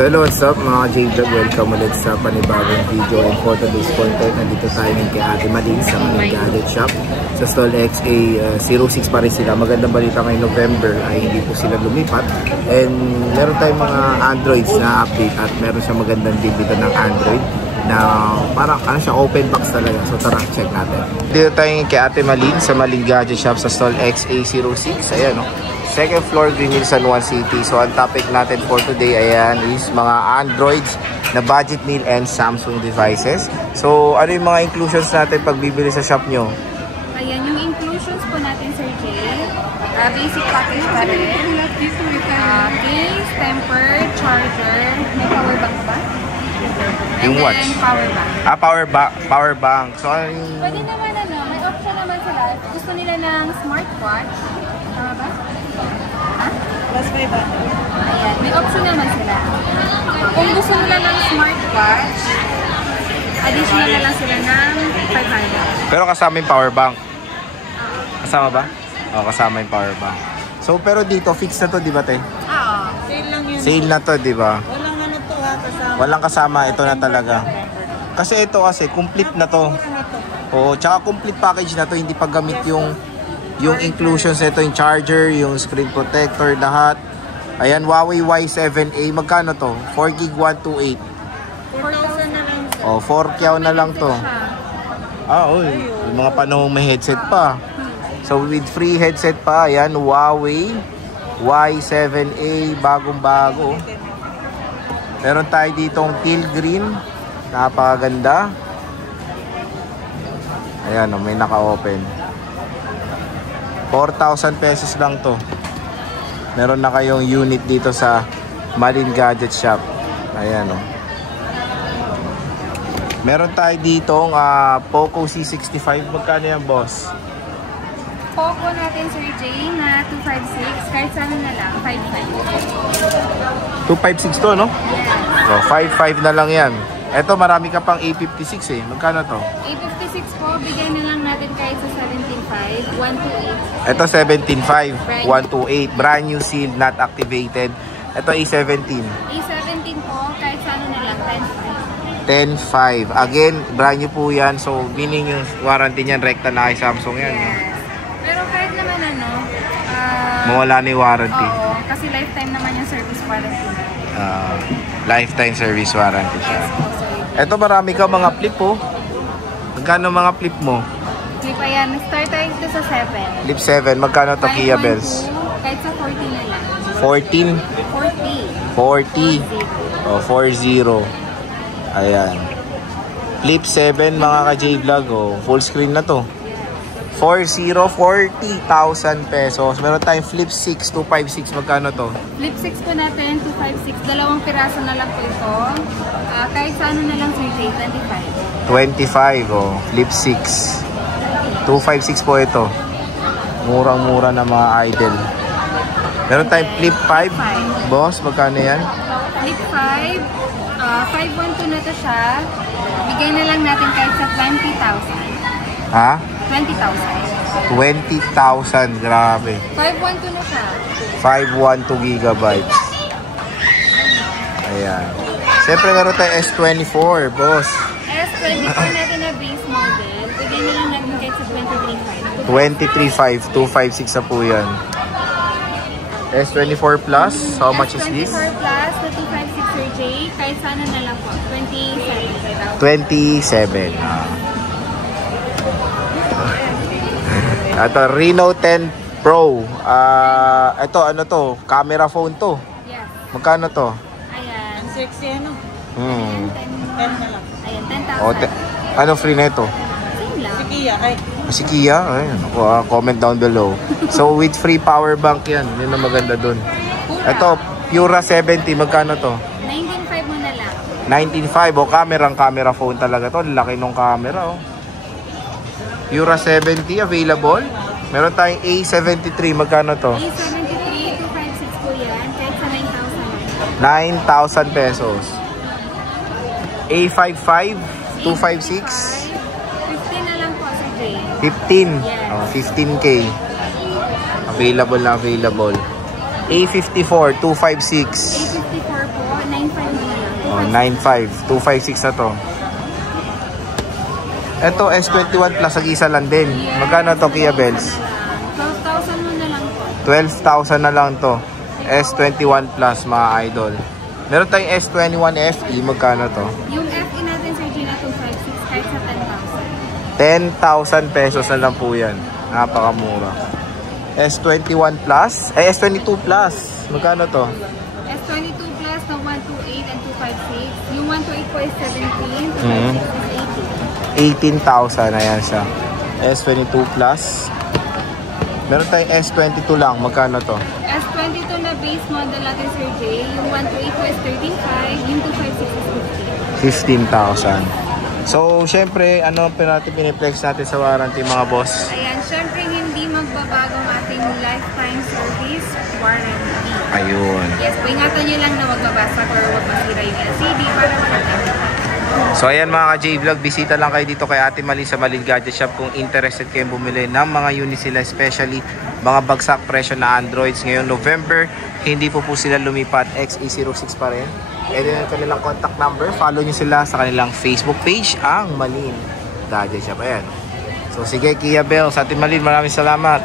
So hello, what's up mga J-Vlog? Welcome ulit sa panibagong video. And for today's content, nandito tayo ng kay Ate Malin sa Malin Gadget Shop sa stall XA06 pa rin sila. Magandang balita ngayong November ay hindi po sila lumipat. And meron tayong mga Androids na update at meron siya magandang deal dito ng Android na parang ano siya, open box talaga. So tara, check natin. Dito tayo kay Ate Malin sa Malin Gadget Shop sa stall XA06. Ayan o. Second floor, Green Hills, San Juan City. So, ang topic natin for today, ayan, is mga Androids na budget meal and Samsung devices. So, ano yung mga inclusions natin pag bibili sa shop nyo? Ayan, yung inclusions po natin, Sir Jay. Basic package pa rin. Case, temper, charger. May power bank ba? Yung what? Power bank. Power bank. So, ano yung... Pwede naman may option naman sila. Gusto nila ng smartwatch. Tama ba? Plus 5 ba? Ayan, may option naman sila. Kung gusto nila ng smartwatch, additional na lang sila ng 500. Pero kasama yung power bank? Kasama ba? Oo, kasama yung power bank. So, pero dito, fix na to, di ba, te? Oo. Sale lang yun. Sale na to, di ba? Walang ano to ha, kasama. Walang kasama, ito na talaga. Kasi ito complete na to. Oo, tsaka complete package na to, hindi pa gamit yung inclusions nito, yung charger, yung screen protector, lahat. Ayan, Huawei Y7A. Magkano to? 4 gig 128. 4,000 na lang. Oh, 4 kyaw na lang to. Uy. Yung mga panahong may headset pa. So, with free headset pa. Ayan, Huawei Y7A. Bagong-bago. Meron tayo ditong teal green. Napakaganda. Ayan, may naka-open. 4,000 pesos lang to. Meron na kayong unit dito sa Malin Gadget Shop. Ayan o. Meron tayo ditong Poco C65. Magkano yan, boss? Poco natin, Sir Jay, na 256. Kahit sana na lang, 5,500. 256 to, no? Yes. So, 5,500 na lang yan. Eto, marami ka pang A56 eh. Magkano to? A56 po, bigay na lang natin kahit sa 17,500, 128. Ito 17,500, 128. Brand new seal, not activated. Ito A17. A17 po, kahit sa ano na lang, 10,500. 10,500. Again, brand new po yan. So, meaning yung warranty niyan, rekta na kay Samsung yan. Yes. No? Pero kahit naman mawala na yung warranty. Oo, kasi lifetime naman yung service warranty. Lifetime service warranty siya. Yes po, Sir. Ito, marami ka mga flip oh. Magkano mga flip mo? Flip ayan, start tayo dito sa 7. Flip 7, magkano to Kia Bells? Kahit sa 14 na lang. 14? 40. 40. Oh, 40. Ayan. Flip 7 mga ka-J-Vlog. Oh, full screen na to. 40, 40,000 pesos. Meron tayong Flip 6, 256. Magkano to? Flip 6 po natin, 256. Dalawang piraso na lang po ito. Kahit sa ano na lang, Sir Jay, 25. 25. Oh, Flip 6. 256 po ito. Murang-mura na mga idol. Meron tayong Flip 5. Boss, magkano yan? Flip 5. 512 na to siya. Bigay na lang natin kahit sa 20,000. Ha? 20,000. 20,000. Grabe. 512 na siya. 512 gigabytes. Ayan. Siyempre meron tayong S24, boss. S24 natin na base model. Bigay na lang natin kahit sa 23,500. 23,500. 256 na po yan. S24 Plus, how much is this? S24 Plus na 256 Sir Jay. Kahit sana na lang po. 27. Ito, Reno 10 Pro. Ito, ano to? Camera phone to. Yes. Magkano to? Ayan. Sexy ano? 10 na lang. Ayan, 10,000. Ano free neto? Same lang. Si Kia? Ayun, comment down below. So, with free power bank yan. Yun ang maganda dun. Ito, Pura 70. Magkano to? 19,500 mo na lang. 19,500. O, camera phone talaga to. Laki nung camera, oh. Pura 70 available. Meron tayong A73. Magkano to? A73, 256 po yan. Kahit sa 9,000 9,000. pesos. A55, 256. 15 na lang po, Sir Jay. 15. Yes. Oh, 15K. Available na available. A54, 256. A54 po, 9.5 na lang. Oh, 9.5. 256 na to. Ito, S21 Plus,ag-isa lang din. Magkano to, Kia Bells? 12,000 mo na lang po. 12,000 na lang to. S21 Plus, mga idol. Meron tayong S21 FE, magkano to? Yung FE natin, Sir Gina, 256, kahit sa 10,000. 10,000 pesos na lang po yan. Napakamura. S21 Plus, S22 Plus, magkano to? S22 Plus na 128 and 256. Yung 128 po is 17, 256 is 18,000, ayan siya. S22 Plus. Meron tayong S22 lang, magkano to? S22 na base model natin, Sir Jay. Yung 128 po is 13,500, yung 256 is 15,000. So, syempre, ano natin piniplex natin sa warranty, mga boss? Ayan, syempre hindi magbabago ang ating lifetime service warranty. Ayun. Yes, po, ingatan nyo lang na wag mabasag or wag masira yung LCD para makatapos. So ayan mga ka-J-Vlog, bisita lang kayo dito kay Ate Malin sa Malin Gadget Shop kung interested kayong bumili ng mga units sila, especially mga bagsak presyo na Androids. Ngayon November, hindi po sila lumipat, XA06 pa rin. And then kanilang contact number, follow nyo sila sa kanilang Facebook page, ang Malin Gadget Shop. Ayan. So sige Kia Bells, Ate Malin, maraming salamat.